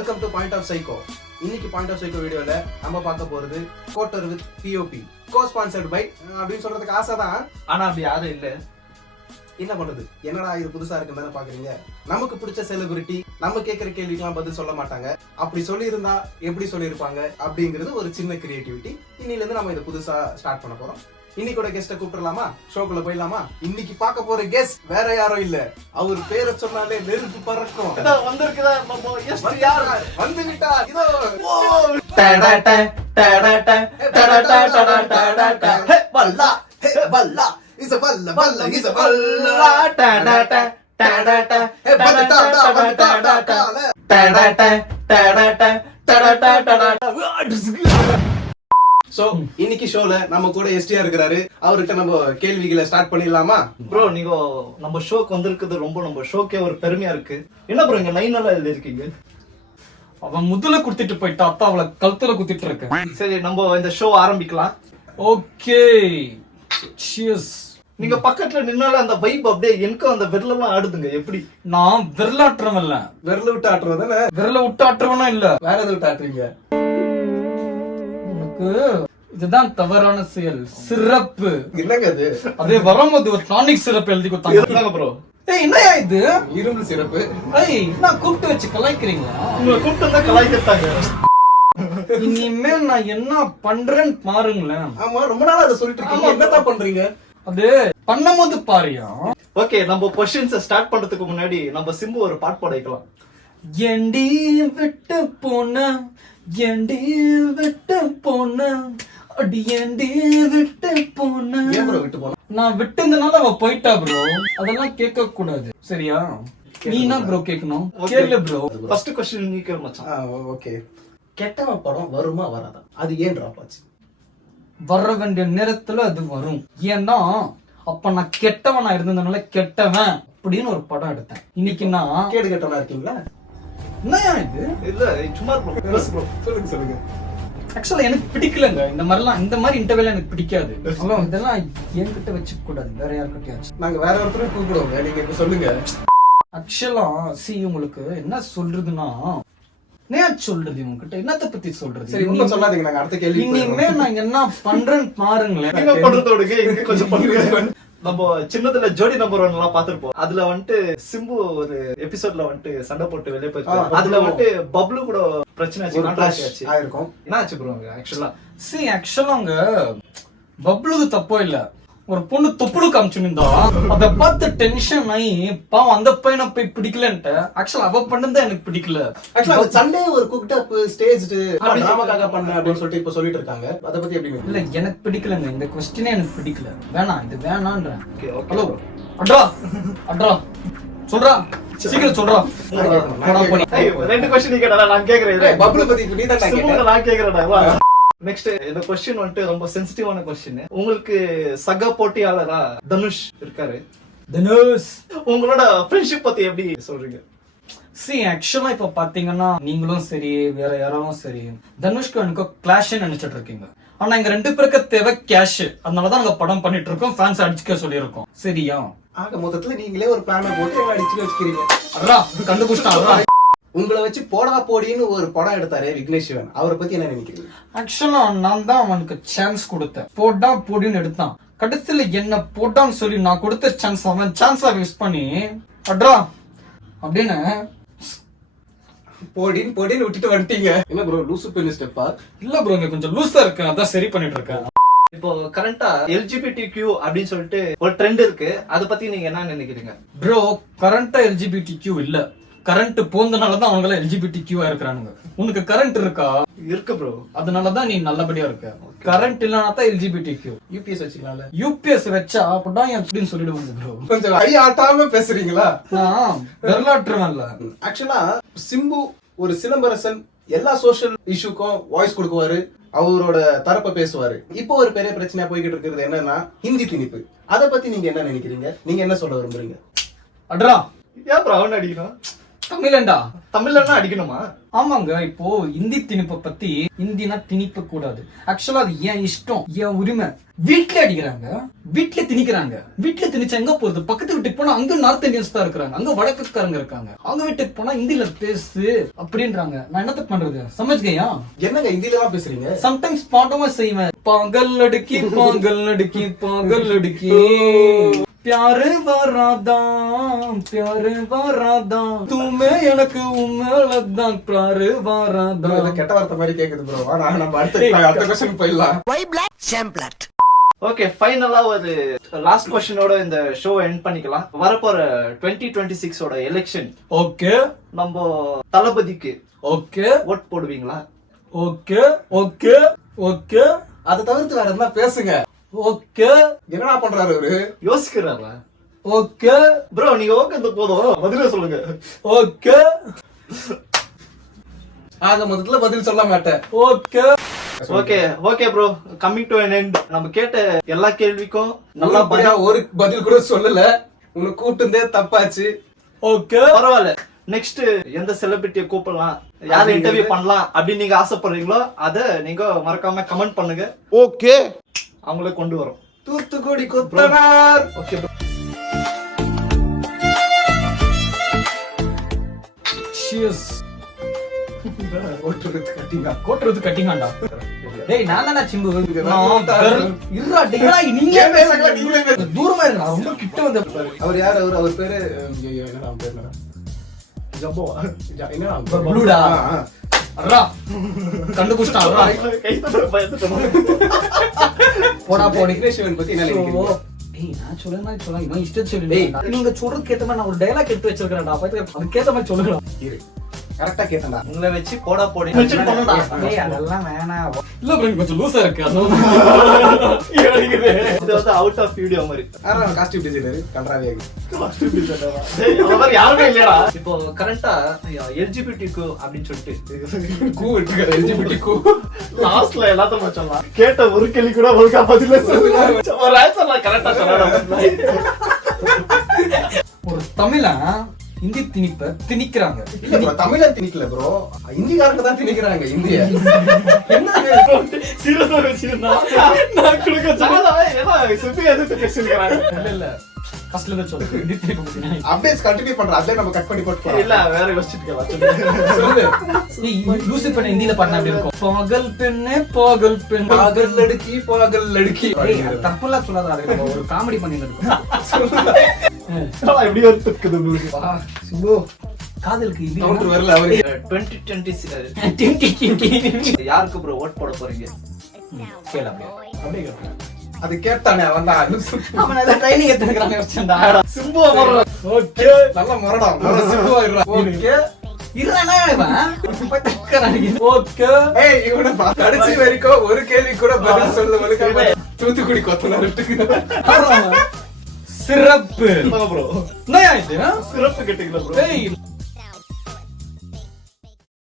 Welcome to point of psycho. இன்னைக்கு point of psycho வீடியோல நம்ம பார்க்க போறது quarter with POP co sponsored by அப்படின்னு சொல்றதுக்கு ஆசை தான். ஆனா அப்படி யாரும் இல்ல. என்ன பண்றது, என்னடா இது புதுசா இருக்குன்னு தானே பாக்குறீங்க. நமக்கு பிடிச்ச செலிபிரிட்டி நம்ம கேட்கிற கேள்விக்கெல்லாம் பதில் சொல்ல மாட்டாங்க. அப்படி சொல்லியிருந்தா எப்படி சொல்லியிருப்பாங்க அப்படிங்கிறது ஒரு சின்ன கிரியேட்டிவிட்டி. இன்னில இருந்து நம்ம இதை புதுசா ஸ்டார்ட் பண்ண போறோம். இன்னைக்கு கெஸ்ட கூப்பிடலாமா, ஷோக்குள்ள போயிடலாமா? இன்னைக்கு பார்க்க போற கெஸ்ட் வேற யாரும் இல்ல, அவர் பேரை சொன்னாலே நெருப்பு பறக்கும். வந்திருக்குதா வந்து விட்டா இதோ வல்லா வல்லா இஸ் வல்ல வல்ல இஸ் வல்லா சோ இன்னைக்கு ஷோல நம்ம கூட எஸ்டிஆர் இருக்கிறாரு. அவர்கிட்ட நம்ம கேள்விகளை ஸ்டார்ட் பண்ணிடலாமா? ப்ரோ நீங்க நம்ம ஷோக்கு வந்திருக்குது ரொம்ப நம்ம ஷோக்கே ஒரு பெருமையா இருக்கு. என்ன ப்ரோ இங்க லைன் எல்லாம் எழுதி இருக்கீங்க? அவன் முதல்ல குத்திட்டு போயிட்டா, அப்பா அவளை கழுத்துல குத்திட்டு இருக்க. சரி நம்ம இந்த ஷோ ஆரம்பிக்கலாம். Okay cheers. நீங்க பக்கத்துல நின்னால அந்த வைப் அப்படியே எனக்கு அந்த விரலெல்லாம் ஆடுதுங்க. எப்படி? நான் விரலாட்டுறவன் இல்ல, விரல விட்டு ஆட்டுறதானே? விரல விட்டு ஆட்டுறவனும் இல்ல. வேற எது விட்டு ஆட்டுறீங்க? உனக்கு இதுதான் தவறான செயல். சிறப்பு என்னங்க அது? அதே வரும்போது ஒரு டானிக் சிறப்பு எழுதி கொடுத்தாங்க ப்ரோ. ஏய் என்னயா இது? இரும்பு சிறப்பு. ஏய் நான் கூப்பிட்டு வச்சு கலாய்க்கிறீங்களா? உங்களை கூப்பிட்டு தான் கலாய்க்கத்தாங்க. இனிமே நான் என்ன பண்றேன்னு பாருங்களேன். ஆமா, ரொம்ப நாளா அதை சொல்லிட்டு இருக்கீங்க. என்னதான் பண்றீங்க? அது பண்ணும்போது பாரியா. ஓகே நம்ம क्वेश्चंस ஸ்டார்ட் பண்றதுக்கு முன்னாடி நம்ம சிம்பு ஒரு பாட்டு பாட வைக்கலாம். ஏண்டி விட்டு போன, ஏண்டி விட்டு போன, அடி ஏண்டி விட்டு போன. ஏன் ப்ரோ விட்டு போன? நான் விட்டதுனால அவ போயிட்டா ப்ரோ. அதெல்லாம் கேட்க கூடாது சரியா? நீ என்ன ப்ரோ கேட்கணும்? கேளு ப்ரோ. ஃபர்ஸ்ட் क्वेश्चन நீ கேளு மச்சான். ஓகே. கெட்டவன் படம் வருமா வராதா? அது ஏன் டிராப் ஆச்சு? வர வேண்டிய நேரத்துல அது வரும். ஏன்னா அப்ப நான் கெட்டவனா இருந்ததுனால கெட்டவன் அப்படின்னு ஒரு படம் எடுத்தேன். இன்னைக்கு நான் கேடு கெட்டவனா இருக்கீங்களா? என்னயா இது? இல்ல சும்மா ப்ரோ. சொல்லுங்க சொல்லுங்க. ஆக்சுவலா எனக்கு பிடிக்கலங்க இந்த மாதிரிலாம். இந்த மாதிரி இன்டர்வியூல எனக்கு பிடிக்காது. இதெல்லாம் என்கிட்ட வச்சுக்க கூடாது, வேற யாருக்கிட்டயாச்சு. நாங்க வேற ஒருத்தரும் கூப்பிடுவோங்க, நீங்க இப்ப சொல்லுங்க. ஆக்சுவலா உங்களுக்கு என்ன சொல்றதுன்னா, நேர் சொல்றது உங்ககிட்ட என்னத்த பத்தி சொல்றது? சரி நீங்க சொல்லாதீங்க, நாங்க அடுத்த கேள்வி. இனிமே நான் என்ன பண்றேன்னு பாருங்களேன். நீங்க பண்றதோடுங்க இங்க கொஞ்சம் பண்ணுங்க. நம்ம சின்னதுல ஜோடி நம்பர் 1 எல்லாம் பாத்துருப்போம். அதுல வந்துட்டு சிம்பு ஒரு எபிசோட்ல வந்துட்டு சண்டை போட்டு வெளியே போயிட்டு அதுல வந்துட்டு பப்ளு கூட பிரச்சனை ஆச்சு. ஆயிருக்கும். என்ன ஆச்சு ப்ரோ? ஆக்சுவலா அங்க பப்ளுக்கு தப்போ இல்ல, ஒரு பொண்ணு தொப்புளு காமிச்சுருந்தா அத பார்த்து டென்ஷன் ஆகி பாவம் அந்த பையனை போய் பிடிக்கலன்ட்டு. ஆக்சுவலா அவ பண்ணது எனக்கு பிடிக்கல. ஆக்சுவலா சண்டே ஒரு குக்ட் அப் ஸ்டேஜ்டு டிராமாக்காக பண்ண அப்படின்னு சொல்லிட்டு இப்ப சொல்லிட்டு இருக்காங்க. அத பத்தி எப்படி? இல்ல எனக்கு பிடிக்கலங்க, இந்த क्वेश्चनே எனக்கு பிடிக்கல. வேணாம், இது வேணான்றேன். ஹலோ அட்ரா அட்ரா சொல்றா, சீக்கிரம் சொல்றா. ரெண்டு क्वेश्चन நீ கேட்டா நான் கேக்குறேன். பப்ளு பத்தி நீ தான் கேக்குற. நான் கேக்குறேன்டா. நெக்ஸ்ட் இந்த क्वेश्चन வந்துட்டு ரொம்ப சென்சிட்டிவான क्वेश्चन. உங்களுக்கு சக போட்டியாளரா தனுஷ் இருக்காரு. தனுஷ் உங்களோட ஃப்ரெண்ட்ஷிப் பத்தி எப்படி சொல்றீங்க? ஆக்சுவலா இப்ப பாத்தீங்கன்னா நீங்களும் சரி வேற யாராலும் சரி தனுஷ்க்கு எனக்கு கிளாஷ் நினைச்சிட்டு இருக்கீங்க. ஆனா இங்க ரெண்டு பேருக்கு தேவை கேஷ். அதனாலதான் நாங்க படம் பண்ணிட்டு இருக்கோம், ஃபேன்ஸ் அடிச்சுக்க சொல்லியிருக்கோம் சரியா? ஆக மொத்தத்துல நீங்களே ஒரு பிளான போட்டு அடிச்சு வச்சுக்கிறீங்க. அட்ரா கண்டுபிடிச்சிட்டான். உங்களை வச்சு போடா போடின்னு ஒரு படம் எடுத்தாரு விக்னேஷ் சிவன், அவரை பத்தி என்ன நினைக்கிறீங்க? ஆக்சுவலா நான் தான் அவனுக்கு சான்ஸ் கொடுத்தேன், போடா போடின்னு எடுத்தான். கடைசியில என்ன போட்டான்னு சொல்லி நான் கொடுத்த சான்ஸ் அவன் சான்ஸா வேஸ்ட் பண்ணி அட்ரா அப்படின்னு போடின்னு விட்டுட்டு வந்துட்டீங்க. என்ன ப்ரோ லூசு பெரிய ஸ்டெப்பா? இல்ல ப்ரோ, இங்க கொஞ்சம் லூஸா இருக்கு, அதான் சரி பண்ணிட்டு இருக்கேன். இப்போ கரண்டா LGBTQ அப்படின்னு சொல்லிட்டு ஒரு ட்ரெண்ட் இருக்கு. அத பத்தி நீங்க என்ன நினைக்கிறீங்க? ப்ரோ கரண்டா LGBTQ இல்ல, கரண்ட் போனதுனாலதான் அவங்க LGBTQ இருக்கிறானுங்க. உனக்கு கரண்ட் இருக்கா? இருக்கு ப்ரோ. அதனாலதான் நீ நல்லபடியா இருக்க. கரண்ட் இல்லனா தான் LGBTQ. யூபிஎஸ் வச்சுக்கலாம்ல. யூபிஎஸ் வச்சா அப்படிதான் அப்படின்னு சொல்லிடுவாங்க ப்ரோ. கொஞ்சம் ஐ ஆட்டாம பேசுறீங்களா? நான் வரலாற்றுவன்ல. ஆக்சுவலா சிம்பு ஒரு சிலம்பரசன், எல்லா சோஷியல் இஷ்யூக்கும் வாய்ஸ் கொடுக்குவாரு, அவரோட தரப்ப பேசுவாரு. இப்போ ஒரு பெரிய பிரச்சனையா போய்கிட்டு இருக்கிறது என்னன்னா ஹிந்தி திணிப்பு. அத பத்தி நீங்க என்ன நினைக்கிறீங்க? நீங்க என்ன சொல்ல விரும்புறீங்க? அட்ரா ஏன் ப்ரோ அவன் அடிக்கணும்? தமிழன்டா. தமிழ்லன்னா அடிக்கணுமா? ஆமாங்க. இப்போ இந்தி திணிப்பை பத்தி, இந்தினா திணிப்ப கூடாது. ஆக்சுவலா அது என் இஷ்டம், என் உரிமை. வீட்ல அடிக்கிறாங்க, வீட்ல திணிக்கிறாங்க. வீட்ல திணிச்சா எங்க போறது? பக்கத்து வீட்டுக்கு போனா அங்க நார்த் இந்தியன்ஸ் தான் இருக்கிறாங்க, அங்க வடக்குக்காரங்க இருக்காங்க. அவங்க வீட்டுக்கு போனா ஹிந்தில பேசு அப்படின்றாங்க. நான் என்னத்த பண்றது? சமஜ்கையா? என்னங்க ஹிந்தில தான் பேசுறீங்க? சம்டைம்ஸ் பாட்டமா செய்வேன். பாகல் லடுக்கி பாகல் லடுக்கி பாகல் லடுக்கி प्यार वरादा प्यार वरादा तुमे எனக்கு உம்மேலதான் प्यार वरादा. இது கெட்ட வார்த்தை மாதிரி கேக்குது ப்ரோ. வாடா நம்ம அடுத்த क्वेश्चन போயிடலாம். Why black? Shamplat. ஓகே, ஃபைனலா ஒரு லாஸ்ட் क्वेश्चनோட இந்த ஷோ எண்ட் பண்ணிக்கலாம். வரப்போற 2026 ஓட எலெக்ஷன். ஓகே, நம்ம தளபதிக்கு ஓகே ஓட் போடுவீங்களா? Okay okay okay. அதை தவிர்த்து வேற என்ன பேசுங்க. ஓகே. என்னடா பண்றாரு அவரு? யோசிக்கிறாரா? ஓகே ப்ரோ, நீங்க ஓகே போதும், பதிலே சொல்லுங்க. ஓகே. ஆக மொத்தத்துல பதில் சொல்ல மாட்டேன். Okay okay okay bro, coming to an end. நம்ம கேட்ட எல்லா கேள்விக்கும் நல்லா நல்லபடியா ஒரு பதில் கூட சொல்லல. உனக்கு கூட்டுந்தே தப்பாச்சு. ஓகே. பரவாயில்ல. நெக்ஸ்ட் எந்த செலிபிரிட்டியை கூப்பிடலாம், யாரை இன்டர்வியூ பண்ணலாம் அப்படின்னு நீங்க ஆசைப்படுறீங்களோ அதை நீங்க மறக்காம கமெண்ட் பண்ணுங்க. Okay. அவங்களே கொண்டு வரோம். தூத்துக்குடி கொத்தனார். Okay bro. Cheers. ஓட்டுறது கட்டிங்க. கோட்றது கட்டிங்காண்டா. டேய் நான் தான சிம்பு. நான் இருடா டேய் நீங்க பேசுங்க, நீங்களே பேசுங்க. தூரமா இருடா, ரொம்ப கிட்ட வந்து. அவர் யார்? அவர் பேரு ஐயோ, என்னடா அவன் பேரு? என்னடா? ஜம்போவா? என்னடா அவன் பேரு? ப்ளூடா. ஆ, ஆ. அறா கண்டுபிடிச்சான். அறா கை தட்ட பயந்துட்டோம். போடா போடி. விக்னேஷ்வரன் பத்தி என்ன நினைக்கிறீங்க? டேய் நான் சொல்றேன் இவன் இஷ்டம் சொல்லி. நீங்க சொல்றதுக்கு ஏத்த மாதிரி நான் ஒரு டயலாக் எடுத்து வச்சிருக்கேன்டா. அதுக்கு ஏத்த மாதிரி சொல்லுங்க. இரு, கரெக்டா கேட்டேன்டா. உங்களை வச்சு போடா போடி டேய் அதெல்லாம் வேணாம். இல்ல ப்ரோ கொஞ்சம் லூசா இருக்கு. இது வந்து அவுட் ஆஃப் வீடியோ மாதிரி. ஆனா காஸ்டியூம் டிசைனர் கன்றாவே இருக்கு. அந்த மாதிரி யாருமே இல்லையடா. இப்போ கரெக்டா எல்ஜிபிடிக்கு அப்படின்னு சொல்லிட்டு கூ இருக்கு. எல்ஜிபிடி கூ. லாஸ்ட்ல எல்லாத்தையும் வச்சலாம். கேட்ட ஒரு கேள்வி கூட ஒழுங்கா பதில சொல்லுங்க. ஒரு ஆன்சர் நான் கரெக்டா சொல்லணும். ஒரு தமிழன் இந்தி திணிப்ப திணிக்கிறாங்க. இல்ல ப்ரோ, தமிழன் திணிக்கல ப்ரோ, இந்திக்காரங்க தான் திணிக்கிறாங்க இந்திய. என்ன சீரியஸா பேசினா நான் குடுக்க சொன்னதா ஏதா சுத்தி எதுக்கு பேசிக்கிறாங்க. இல்ல ஃபர்ஸ்ட்ல இருந்து சொல்லு. இந்தி திணிப்பு பத்தி அப்படியே கண்டினியூ பண்றோம். அப்படியே நம்ம கட் பண்ணி போட்டு இல்ல வேற யோசிச்சிருக்கேன். சொல்லு. ஏய் லூசி பண்ண ஹிந்தில பண்ண அப்படி இருக்கும். பாகல் பெண்ணே பாகல் பெண் பாகல் லடுக்கி பாகல் லடுக்கி. ஏய் தப்பெல்லாம் சொல்லாத. அது ஒரு காமெடி பண்ணிட்டு இருக்கும். இப்படி ஒரு இருக்குது உங்களுக்கு. வா சுபு, காதலுக்கு இது கவுண்டர் வரல அவருக்கு. 2020 யாருக்கு ப்ரோ ஓட் போட போறீங்க? கேள அப்படியே. அப்படியே கேளு. அது கேட்டானே அவன் தான். அவன் அத ட்ரைனிங் எடுத்துக்கறானே வச்சேன்டா. சிம்பு வர. ஓகே நல்ல மரடா. மர சிம்பு ஆயிடுறா. ஓகே. இருடா இவன். போய் தக்கறானே. ஓகே. ஏய் இவனை கடைசி வரைக்கும் ஒரு கேள்வி கூட பதில் சொல்ல வலுக்காம தூத்துக்குடி கொத்தனார். சிறப்பு ப்ரோ என்ன ஆயிடுச்சு? சிறப்பு கேட்டீங்களா ப்ரோ? ஏய்